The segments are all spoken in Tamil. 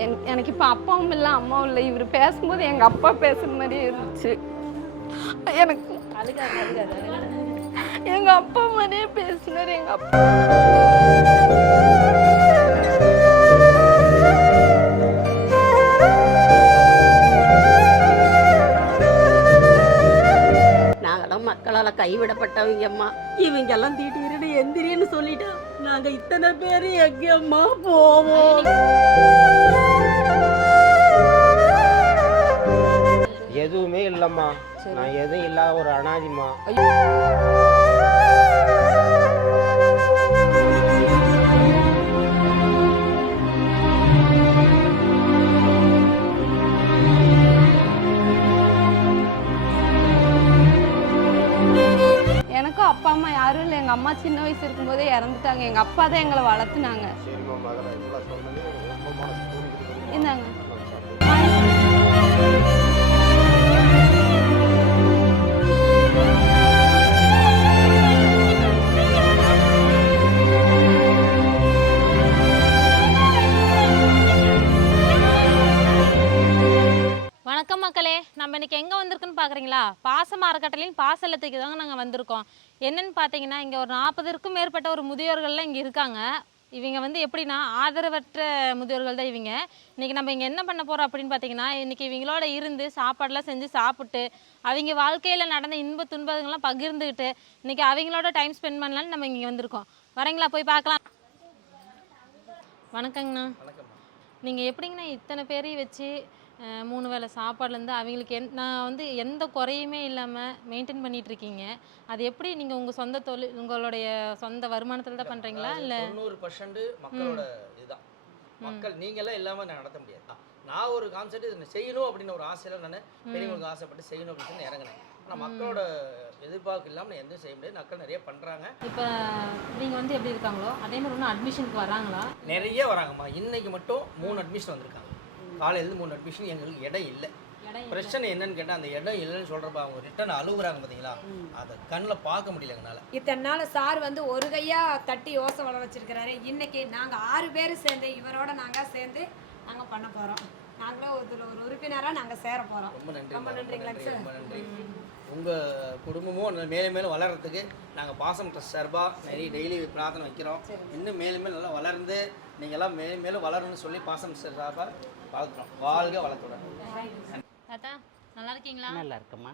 என்- எனக்கு இப்போ அப்பாவும் இல்லை அம்மாவும் இல்லை. இவர் பேசும்போது எங்கள் அப்பா பேசுகிற மாதிரியே இருந்துச்சு. எனக்கு எங்கள் அப்பா மாதிரியே பேசினார் எங்கள் அப்பா. நாங்களாம் மக்களால் கைவிடப்பட்டவங்க அம்மா இவங்க எல்லாம் திடீர்னு எந்திரின்னு சொல்லிட்டா. நாங்கள் இத்தனை பேர் எங்கம்மா போவோம். எதுவுமே இல்லைம்மா. நான் எதுவும் இல்லாத ஒரு அனாதிம்மா. எனக்கும் அப்பா அம்மா யாரும் இல்லை. எங்கள் அம்மா சின்ன வயசு இருக்கும்போதே இறந்துட்டாங்க. எங்கள் அப்பா தான் எங்களை வளர்த்துனாங்க. இந்தாங்க. வணக்கம் மக்களே. நம்ம இன்னைக்கு எங்கே வந்திருக்குன்னு பார்க்குறீங்களா பாச அறக்கட்டளையின் பாசலத்துக்கு தாங்க நாங்கள் வந்திருக்கோம். என்னன்னு பார்த்தீங்கன்னா இங்கே ஒரு நாற்பதுக்கும் மேற்பட்ட ஒரு முதியோர்கள்லாம் இங்கே இருக்காங்க. இவங்க வந்து எப்படின்னா ஆதரவற்ற முதியோர்கள் தான் இவங்க. இன்னைக்கு நம்ம இங்கே என்ன பண்ண போகிறோம் அப்படின்னு பார்த்தீங்கன்னா இன்னைக்கு இவங்களோட இருந்து சாப்பாடெல்லாம் செஞ்சு சாப்பிட்டு அவங்க வாழ்க்கையில் நடந்த இன்ப துன்பங்கள்லாம் பகிர்ந்துக்கிட்டு இன்னைக்கு அவங்களோட டைம் ஸ்பெண்ட் பண்ணலான்னு நம்ம இங்கே வந்திருக்கோம். வரீங்களா? போய் பார்க்கலாம். வணக்கங்கண்ணா. நீங்கள் எப்படிங்கண்ணா இத்தனை பேரையும் வச்சு மூணு வேளை சாப்பாடுலேருந்து அவங்களுக்கு என் நான் வந்து எந்த குறையுமே இல்லாமல் மெயின்டைன் பண்ணிட்டு இருக்கீங்க. அது எப்படி நீங்கள் உங்கள் சொந்த தொழில் உங்களுடைய சொந்த வருமானத்தில் தான் பண்ணுறீங்களா இல்லை? தொண்ணூறு பர்சன்ட் மக்களோட இதுதான். மக்கள் நீங்களாம் இல்லாம நான் நடத்த முடியாது. நான் ஒரு கான்செப்ட் இதை செய்யணும் அப்படின்னு ஒரு ஆசையில நான் பெரியவங்களுக்கு ஆசைப்பட்டு செய்யணும் அப்படின்னு இறங்கினேன். ஆனால் மக்களோட எதிர்பார்ப்பு இல்லாமல் நான் எதுவும் செய்ய முடியாது. மக்கள் நிறைய பண்றாங்க. இப்போ நீங்கள் வந்து எப்படி இருக்காங்களோ அதே மாதிரி ஒன்றும் அட்மிஷனுக்கு வராங்களா? நிறைய வராங்கம்மா. இன்னைக்கு மட்டும் மூணு அட்மிஷன் வந்திருக்காங்க. காலையிலேருந்து மூணு அட்மிஷன் எங்களுக்கு இடம் இல்லை. பிரச்சனை என்னன்னு கேட்டால் அந்த இடம் இல்லைன்னு சொல்கிறப்ப அவங்க ரிட்டர்ன் அழுகுறாங்க பார்த்தீங்களா அதை கண்ணில் பார்க்க முடியல எங்களால். இத்தனை நாள் சார் வந்து ஒரு கையா தட்டி யோசை வள வச்சிருக்கிறாரு. இன்னைக்கு நாங்க ஆறு பேர் சேர்ந்து இவரோட நாங்க சேர்ந்து நாங்க பண்ண போறோம். நாங்களும் ஒரு ஒரு உறுப்பினரா நாங்க சேர போறோம். ரொம்ப நன்றி ரொம்ப நன்றிங்களா நன்றி சார்? ரொம்ப நன்றி. உங்கள் குடும்பமும் மேலும் மேலும் வளர்கிறதுக்கு நாங்கள் பாசம் ட்ரஸ்ட் சார்பாக நிறைய டெய்லி பிரார்த்தனை வைக்கிறோம். இன்னும் மேலும் மேலும் நல்லா வளர்ந்து நீங்க எல்லாம் மேலும் மேலும் வளரணும்னு சொல்லி பாசம் சார்பாக வாழ்த்துறோம் வாழ்க வளர்த்துறோம் தாத்தா நல்லா இருக்கீங்களா? நல்லா இருக்குமா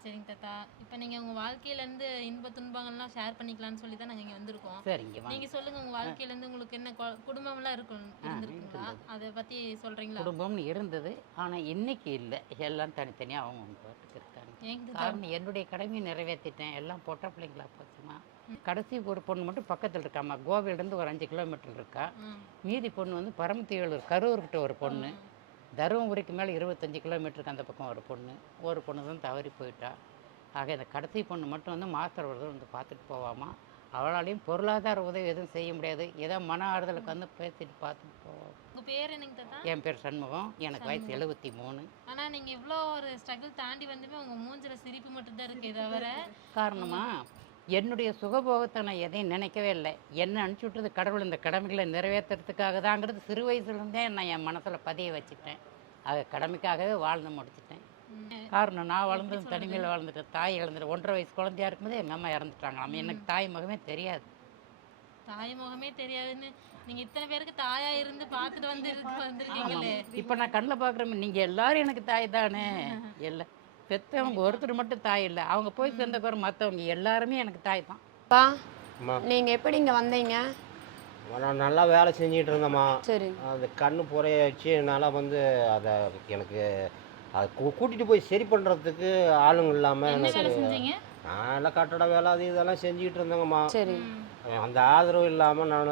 சரிங்க தாத்தா. இப்போ நீங்கள் உங்கள் வாழ்க்கையிலேருந்து இன்ப துன்பங்கள்லாம் ஷேர் பண்ணிக்கலாம்னு சொல்லி தான் நாங்கள் இங்கே வந்திருக்கோம். சரிங்க வாங்க. நீங்க சொல்லுங்க உங்க வாழ்க்கையில இருந்து உங்களுக்கு என்ன குடும்பம்லாம் இருக்கும் இருந்திருக்குங்களா? அதை பத்தி சொல்றீங்களா? குடும்பம்னு இருந்தது ஆனா இன்னைக்கு இல்லை. எல்லாம் தனித்தனியா அவங்க இருக்காங்க. என்னுடைய கடமையை நிறைவேற்றிட்டேன் எல்லாம் பொட்ட பிள்ளைங்களா போச்சுமா. கடைசி ஒரு பொண்ணு மட்டும் பக்கத்தில் இருக்காம்மா. கோவையிலேருந்து ஒரு அஞ்சு கிலோமீட்டர் இருக்கா. மீதி பொண்ணு வந்து பரமத்திவேலூர் கரூர்கிட்ட ஒரு பொண்ணு. தருமபுரிக்கு மேலே இருபத்தஞ்சி கிலோமீட்டருக்கு அந்த பக்கம் ஒரு பொண்ணு. ஒரு பொண்ணு தான் தவறி போயிட்டா. ஆக இந்த கடைசி பொண்ணு மட்டும் வந்து மாஸ்டர் ஒரு தடவை வந்து பார்த்துட்டு போவாமா. அவளாலையும் பொருளாதார உதவி எதுவும் செய்ய முடியாது. ஏதோ மன ஆறுதலுக்கு வந்து பேசிட்டு பார்த்துட்டு போவோம். உங்க பேர் என்னங்க என் பேர் சண்முகம். எனக்கு வயசு எழுபத்தி மூணு ஆனா நீங்க இவ்ளோ ஒரு ஸ்ட்ரகிள் தாண்டி வந்துமே உங்க மூஞ்சில சிரிப்பு மட்டும் தான் இருக்கே தவிர. காரணமா? என்னுடைய சுகபோகத்தை நான் எதையும் நினைக்கவே இல்லை. என்ன அனுப்பிச்சி விட்டது கடவுள். இந்த கடமைகளை நிறைவேற்றுறதுக்காக தாங்கிறது சிறு வயசுலேருந்தே நான் என் மனசில் பதிய வச்சுட்டேன். அது கடமைக்காகவே வாழ்ந்து முடிச்சிட்டேன். காரணம் நான் வளர்ந்தது தனிமையில் வளர்ந்துட்டேன் தாய் இழந்துட்டு ஒன்றரை வயசு குழந்தையா இருக்கும்போது எங்கள் அம்மா இறந்துட்டாங்க நம்ம எனக்கு தாய் முகமே தெரியாது. தாய் முகமே தெரியாதுன்னு நீங்க இத்தனை பேருக்கு தாயா இருந்து பார்த்துட்டு வந்து வந்திருக்கீங்களே. இப்போ நான் கண்ணில் பார்க்குறேன். நீங்கள் எல்லாரும் எனக்கு தாய் தானே. இல்லை பெற்றவங்க ஒருத்தர் மட்டும் தாய் இல்லை. அவங்க போய் சேர்ந்த பிறகு மற்றவங்க எல்லாருமே எனக்கு தாய் தான். அப்பா அம்மா. நீங்க எப்படி இங்க வந்தீங்க? நான் நல்லா வேலை செஞ்சிட்டு இருந்தேம்மா. சரி. அந்த கண்ணு புறைய வச்சு என்னால் வந்து அதை எனக்கு அதை கூ- கூட்டிட்டு போய் சரி பண்ணுறதுக்கு ஆளுங்க இல்லாமல் எனக்கு செஞ்சீங்க? நான் எல்லாம் கட்டட வேலை அது இதெல்லாம் செஞ்சுக்கிட்டு இருந்தேங்கம்மா. சரி. அந்த ஆதரவு இல்லாமல் நான்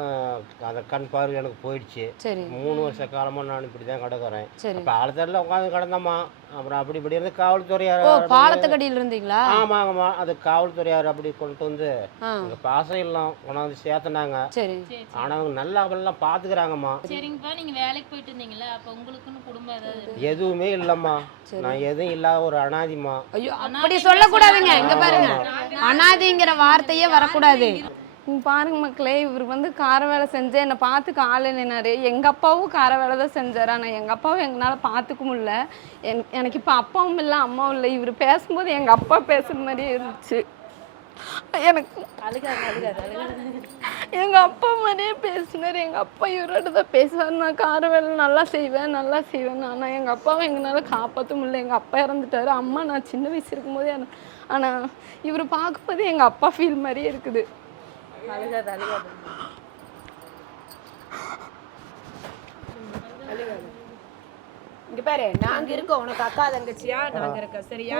அந்த கண் பார்வை எனக்கு போயிடுச்சு. சரி. மூணு வருஷ காலமாக நான் இப்படி தான் கிடக்குறேன். சரி. இப்போ ஆழத்தில் உட்காந்து கிடந்தம்மா. அப்புறம் அப்படி இப்படி இருந்து காவல்துறையார் ஓ பாலத்துக்கடியில் இருந்தீங்களா? ஆமாங்கம்மா அது காவல்துறையார் அப்படி கொண்டு வந்து எங்கள் பாசம் எல்லாம் கொண்டாந்து சேர்த்துனாங்க. சரி. சரி ஆனால் அவங்க நல்லா அவெல்லாம் பார்த்துக்கிறாங்கம்மா சரிங்கப்பா நீங்க வேலைக்கு போயிட்டு இருந்தீங்கல்ல அப்ப உங்களுக்குன்னு குடும்பம் ஏதாவது எதுவுமே இல்லைம்மா. நான் எதுவும் இல்லாத ஒரு அனாதிம்மா. ஐயோ அப்படி சொல்லக்கூடாதுங்க. இங்க பாருங்க. அனாதிங்கிற வார்த்தையே வரக்கூடாது. பாருங்க மக்களே இவர் வந்து கார வேலை செஞ்சு என்னை பார்த்துக்க காலை நின்னாரு எங்கள் அப்பாவும் கார வேலை தான் செஞ்சார். ஆனால் எங்கள் அப்பாவும் எங்களால் பார்த்துக்க முடியல. என் எனக்கு இப்போ அப்பாவும் இல்லை அம்மாவும் இல்லை. இவர் பேசும்போது எங்கள் அப்பா பேசுகிற மாதிரியே இருந்துச்சு. எனக்கு எங்கள் அப்பா மாதிரியே பேசினார். எங்கள் அப்பா இவரோட தான் பேசுவார். நான் கார வேலை நல்லா செய்வேன் நல்லா செய்வேன். ஆனால் எங்கள் அப்பாவை எங்களால் காப்பாற்ற முடியல. எங்கள் அப்பா இறந்துட்டாரு. அம்மா நான் சின்ன வயசு இருக்கும்போதே ஆனால் இவர் பார்க்கும்போது எங்கள் அப்பா ஃபீல் மாதிரியே இருக்குது. இங்க பாரு நாங்க இருக்கோம். உனக்கு அக்கா தங்கச்சியா? நாங்க இருக்கோம். சரியா?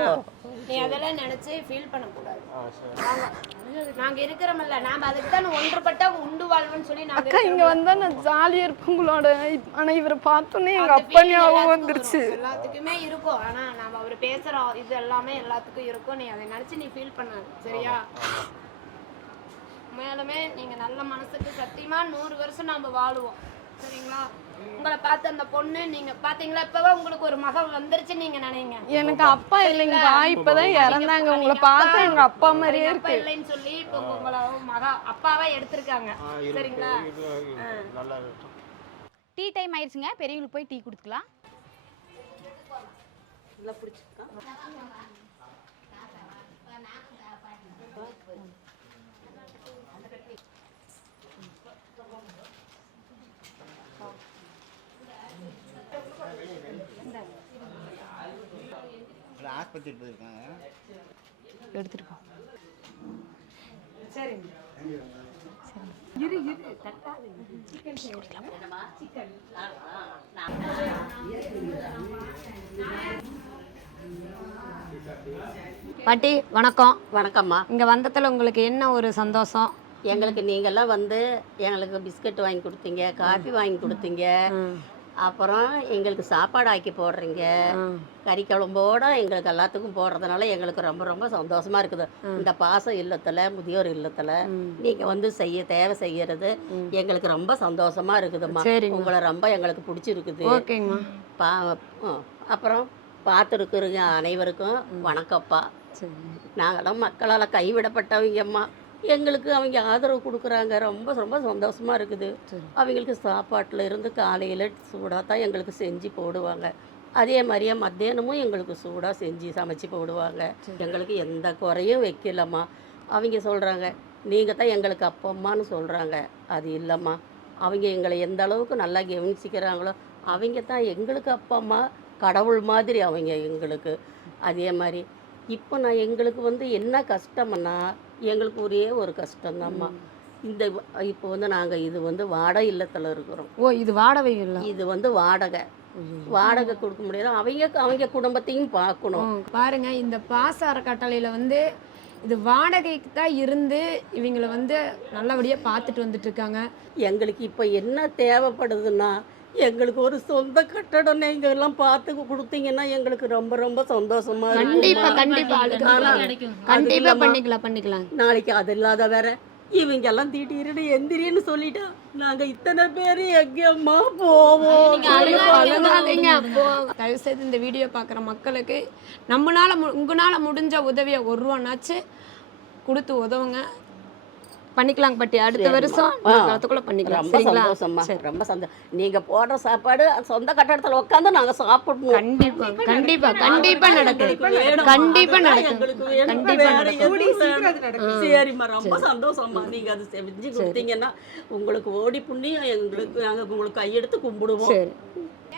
நீ அதெல்லாம் நினைச்சு ஃபீல் பண்ணக்கூடாது. நாங்க- நாங்க இருக்கிறோம்ல நாம அதுக்கு தான் ஒன்றுபட்ட உண்டு வாழ்வுன்னு சொல்லி நாங்க அக்கா இங்க வந்தா நான் ஜாலியா இப்- ஆனா இவரை பார்த்தோன்னே எங்க அப்பா ஞாபகம் எல்லாத்துக்கும் வந்துருச்சு. எல்லாத்துக்குமே இருக்கும். ஆனா நாம அவர் பேசுற இது எல்லாமே எல்லாத்துக்கும் இருக்கும். நீ அதை நினைச்சு நீ ஃபீல் பண்ணாது. சரியா? மேலுமே நீங்க நல்ல மனசுக்கு சத்தியமா நூறு வருஷம் நாம வாழுவோம். சரிங்களா? உங்களை பார்த்து அந்த பொண்ணு நீங்க பாத்தீங்களா இப்பவே உங்களுக்கு ஒரு மகன் வந்துருச்சு நீங்க நினைங்க. எனக்கு அப்பா இல்லைங்கப்பா. இப்பதான் இறந்தாங்க. உங்களை பார்த்தா எங்க அப்பா மாதிரியே அப்பா இருக்கு. இல்லைன்னு சொல்லி இப்போ உங்களை மகா அப்பாவா எடுத்திருக்காங்க. சரிங்களா? டீ டைம் ஆயிடுச்சுங்க. பெரியவங்களுக்கு போய் டீ கொடுத்துக்கலாம் ஆஸ்பத்திரி போயிருக்காங்க. எடுத்துட்டு போ சரிங்க பாட்டி வணக்கம். வணக்கம்மா. இங்க வந்ததுல உங்களுக்கு என்ன ஒரு சந்தோஷம்? எங்களுக்கு நீங்கள்லாம் வந்து எங்களுக்கு பிஸ்கட் வாங்கி கொடுத்தீங்க காஃபி வாங்கி கொடுத்தீங்க. அப்புறம் எங்களுக்கு சாப்பாடு ஆக்கி போடுறீங்க கறி குழம்போட எங்களுக்கு எல்லாத்துக்கும் போடுறதுனால எங்களுக்கு ரொம்ப ரொம்ப சந்தோஷமா இருக்குது. இந்த பாச இல்லத்துல முதியோர் இல்லத்துல நீங்க வந்து செய்ய தேவை செய்யறது எங்களுக்கு ரொம்ப சந்தோஷமா இருக்குதும்மா. உங்களை ரொம்ப எங்களுக்கு பிடிச்சிருக்குது. பா அப்புறம் பார்த்துருக்குறீங்க அனைவருக்கும் வணக்கம்ப்பா. நாங்களாம் மக்களால் கைவிடப்பட்டவங்கம்மா. எங்களுக்கு அவங்க ஆதரவு கொடுக்குறாங்க. ரொம்ப ரொம்ப சந்தோஷமா இருக்குது. அவங்களுக்கு சாப்பாட்டில் இருந்து காலையில் சூடாக தான் எங்களுக்கு செஞ்சு போடுவாங்க. அதே மாதிரியே மத்தியானமும் எங்களுக்கு சூடாக செஞ்சு சமைச்சு போடுவாங்க. எங்களுக்கு எந்த குறையும் வைக்கலம்மா. அவங்க சொல்கிறாங்க நீங்கள் தான் எங்களுக்கு அப்பா அம்மான்னு சொல்கிறாங்க அது இல்லைம்மா. அவங்க எங்களை எந்த அளவுக்கு நல்லா கவனிச்சிக்கிறாங்களோ அவங்க தான் எங்களுக்கு அப்பா அம்மா கடவுள் மாதிரி அவங்க எங்களுக்கு. அதே மாதிரி இப்போ நான் எங்களுக்கு வந்து என்ன கஷ்டம்னா எங்களுக்கு ஒரே ஒரு கஷ்டம்தாம்மா. இந்த இப்போ வந்து நாங்கள் இது வந்து வாடகை இல்லத்தில் இருக்கிறோம். ஓ இது வாடகை இல்ல? இது வந்து வாடகை. வாடகை கொடுக்க முடியாது அவங்க அவங்க குடும்பத்தையும் பார்க்கணும். பாருங்க இந்த பாச அறக்கட்டளையில வந்து இது வாடகைக்கு தான் இருந்து இவங்களை வந்து நல்லபடியா பார்த்துட்டு வந்துட்டு இருக்காங்க. எங்களுக்கு இப்போ என்ன தேவைப்படுதுன்னா எங்களுக்கு ஒரு சொந்த கட்டடம் நீங்க எல்லாம் பார்த்து கொடுத்தீங்கன்னா எங்களுக்கு ரொம்ப ரொம்ப சந்தோஷமா கண்டிப்பா. கண்டிப்பா கண்டிப்பா பண்ணிக்கலாம் பண்ணிக்கலாம். நாளைக்கு அது இல்லாத வேற. இவங்க எல்லாம் திடீர்னு எந்திரின்னு சொல்லிட்டா நாங்க இத்தனை பேர் எங்கேம்மா போவோம்? தயவு செய்து இந்த வீடியோ பார்க்குற மக்களுக்கு நம்மளால மு- உங்களால முடிஞ்ச உதவியை ஒரு ரூபானாச்சு கொடுத்து உதவுங்க. பண்ணிக்கலாங்க பட்டி. அடுத்த வருஷம் காலத்துக்குள்ள பண்ணிக்கலாம். சரிங்களா? ரொம்ப சந்தோஷம் நீங்க போடுற சாப்பாடு சொந்த கட்டடத்துல உட்காந்து நாங்க சாப்பிடணும். கண்டிப்பா கண்டிப்பா கண்டிப்பா நடக்கும். கண்டிப்பா நடக்கும். சரிம்மா ரொம்ப சந்தோஷம்மா. நீங்க அது செஞ்சு கொடுத்தீங்கன்னா உங்களுக்கு ஓடி புண்ணியம் எங்களுக்கு நாங்க உங்களுக்கு கையெடுத்து கும்பிடுவோம். சரி.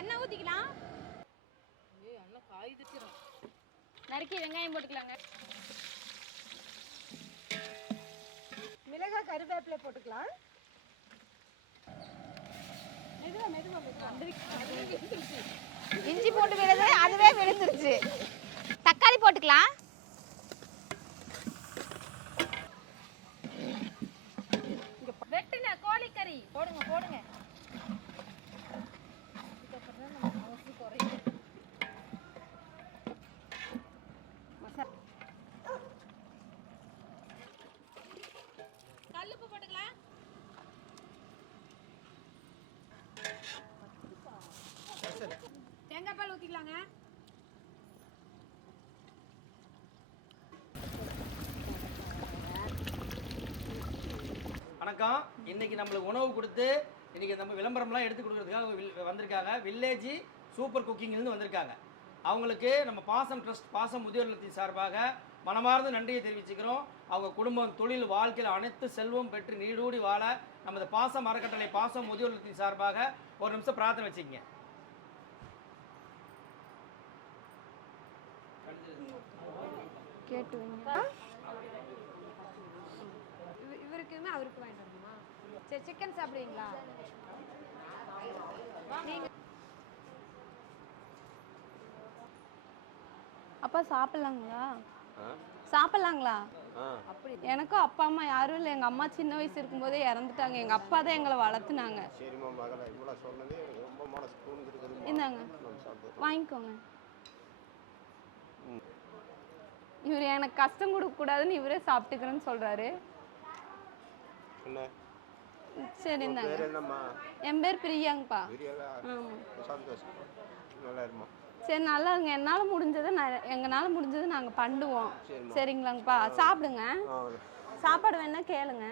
எண்ணெய் ஊற்றிக்கலாம் நறுக்கி வெங்காயம் போட்டுக்கலாங்க. மிளகாய் கருவேப்பிலை போட்டுக்கலாம். இஞ்சி போட்டு விழுது அதுவே விழுந்துருச்சு. தக்காளி போட்டுக்கலாம். தேங்காய் வணக்கம். இன்னைக்கு நம்மளுக்கு உணவு கொடுத்து இன்னைக்கு நம்ம விளம்பரம்லாம் எடுத்து கொடுக்கறதுக்காக வந்திருக்காங்க. வில்லேஜ் சூப்பர் குக்கிங்லேருந்து வந்திருக்காங்க. அவங்களுக்கு நம்ம பாசம் ட்ரஸ்ட் பாசம் முதியோர் இல்லத்தின் சார்பாக மனமார்ந்த நன்றியை தெரிவிச்சுக்கிறோம். அவங்க குடும்பம் தொழில் வாழ்க்கையில் அனைத்து செல்வம் பெற்று நீடூடி வாழ நமது பாசம் அறக்கட்டளை பாசம் முதியோர் இல்லத்தின் சார்பாக ஒரு நிமிஷம் பிரார்த்தனை வச்சுக்கங்க. கேட்டு வைங்க இவ- இவருக்குமே அவருக்கு வாங்கிட்டு வரணுமா? சரி சிக்கன் சாப்பிடுவீங்களா? அப்பா சாப்பிட்லாங்களா? சாப்பிட்லாங்களா? அப்படி. எனக்கும் அப்பா அம்மா யாரும் இல்லை. எங்கள் அம்மா சின்ன வயசு இருக்கும்போதே இறந்துட்டாங்க. எங்கள் அப்பா தான் எங்களை வளர்த்துனாங்க. சரிம்மா மகளே இவ்வளோ சொன்னது எனக்கு ரொம்ப மனசு தூண்டுருக்குது இந்தாங்க வாங்கிக்கோங்க இவர் எனக்கு கஷ்டம் கொடுக்கக்கூடாதுன்னு இவரே சாப்பிட்டுக்கிறேன்னு சொல்கிறாரு சரி என் பேர் பிரியாங்கப்பா. சரி நல்லா இருங்க. என்னால் முடிஞ்சதை நான் எங்களால் முடிஞ்சதை நாங்கள் பண்ணுவோம். சரிங்களாங்கப்பா. சாப்பிடுங்க. சாப்பாடு வேணா கேளுங்க.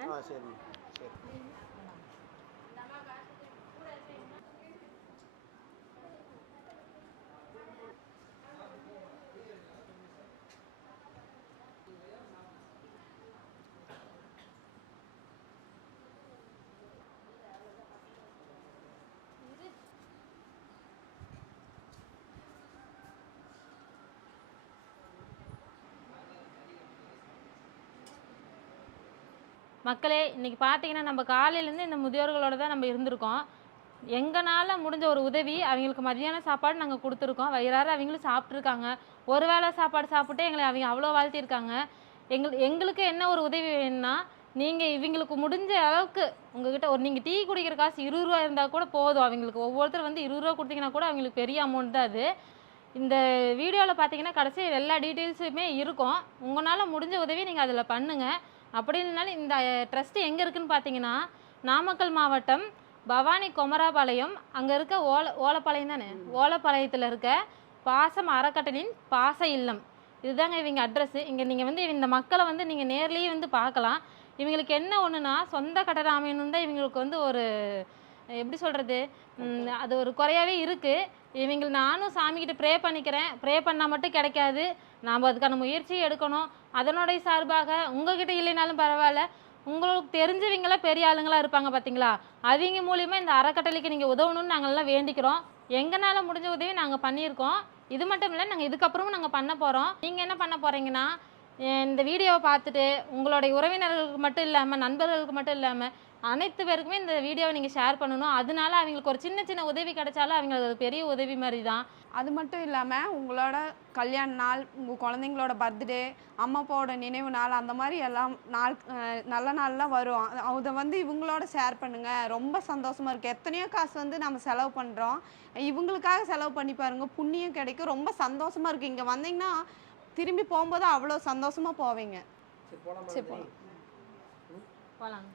மக்களே இன்னைக்கு பார்த்தீங்கன்னா நம்ம காலையிலேருந்து இந்த முதியோர்களோட தான் நம்ம இருந்திருக்கோம். எங்களால் முடிஞ்ச ஒரு உதவி அவங்களுக்கு மதியான சாப்பாடு நாங்கள் கொடுத்துருக்கோம். வயிறார அவங்களும் சாப்பிட்ருக்காங்க ஒரு வேளை சாப்பாடு சாப்பிட்டு எங்களை அவங்க அவ்வளோ வாழ்த்திருக்காங்க எங்கள் எங்களுக்கு என்ன ஒரு உதவி வேணும்னா நீங்கள் இவங்களுக்கு முடிஞ்ச அளவுக்கு உங்ககிட்ட ஒரு நீங்கள் டீ குடிக்கிற காசு இருபது ரூபா இருந்தால் கூட போதும். அவங்களுக்கு ஒவ்வொருத்தர் வந்து இருபது ரூபா கொடுத்தீங்கன்னா கூட அவங்களுக்கு பெரிய அமௌண்ட் தான் அது. இந்த வீடியோவில் பார்த்தீங்கன்னா கடைசி எல்லா டீட்டெயில்ஸுமே இருக்கும். உங்களால் முடிஞ்ச உதவி நீங்கள் அதில் பண்ணுங்கள் அப்படி இல்லைனாலும் இந்த ட்ரஸ்ட் எங்கே இருக்குன்னு பார்த்தீங்கன்னா நாமக்கல் மாவட்டம் பவானி கொமராபாளையம். அங்கே இருக்க ஓல ஓலப்பாளையம் தானே? ஓலப்பாளையத்தில் இருக்க பாசம் அறக்கட்டளின் பாச இல்லம். இதுதாங்க இவங்க அட்ரஸ் இங்கே நீங்கள் வந்து இந்த மக்களை வந்து நீங்கள் நேர்லேயே வந்து பார்க்கலாம். இவங்களுக்கு என்ன ஒன்றுனா சொந்த கட்டடம் அமையணும் தான் இவங்களுக்கு வந்து ஒரு எப்படி சொல்கிறது அது ஒரு குறையாவே இருக்குது இவங்க நானும் சாமிக்கிட்ட ப்ரே பண்ணிக்கிறேன். ப்ரே பண்ணால் மட்டும் கிடைக்காது. நாம் அதுக்கான முயற்சியை எடுக்கணும். அதனுடைய சார்பாக உங்ககிட்ட இல்லைனாலும் பரவாயில்ல. உங்களுக்கு தெரிஞ்சவங்கள பெரிய ஆளுங்களா இருப்பாங்க பார்த்தீங்களா அவங்க மூலியமாக இந்த அறக்கட்டளைக்கு நீங்கள் உதவணும்னு நாங்கள்லாம் வேண்டிக்கிறோம். எங்களால முடிஞ்ச உதவி நாங்கள் பண்ணியிருக்கோம். இது மட்டும் இல்லை நாங்கள் இதுக்கப்புறமும் நாங்கள் பண்ண போகிறோம் நீங்கள் என்ன பண்ண போகிறீங்கன்னா இந்த வீடியோவை பார்த்துட்டு உங்களுடைய உறவினர்களுக்கு மட்டும் இல்லாமல் நண்பர்களுக்கு மட்டும் இல்லாமல் அனைத்து பேருக்குமே இந்த வீடியோவை நீங்கள் ஷேர் பண்ணணும். அதனால அவங்களுக்கு ஒரு சின்ன சின்ன உதவி கிடைச்சாலும் அவங்களுக்கு அது பெரிய உதவி மாதிரி தான். அது மட்டும் இல்லாமல் உங்களோட கல்யாண நாள் உங்கள் குழந்தைங்களோட பர்த்டே அம்மா அப்பாவோட நினைவு நாள் அந்த மாதிரி எல்லாம் நாள் நல்ல நாள்லாம் வரும். அதை வந்து இவங்களோட ஷேர் பண்ணுங்கள் ரொம்ப சந்தோஷமாக இருக்குது எத்தனையோ காசு வந்து நம்ம செலவு பண்ணுறோம் இவங்களுக்காக செலவு பண்ணி பாருங்கள் புண்ணியம் கிடைக்கும். ரொம்ப சந்தோஷமாக இருக்குது இங்கே வந்தீங்கன்னா திரும்பி போகும்போது அவ்வளோ சந்தோஷமா போவீங்க. சரி போகலாம்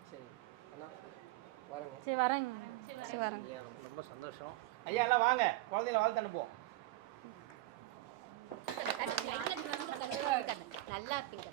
சரி வரேங்க. சரி வரேங்க. ரொம்ப சந்தோஷம். ஐயா எல்லாம் வாங்க. குழந்தையில வாழ்த்து அனுப்புவோம். நல்லா இருப்பீங்க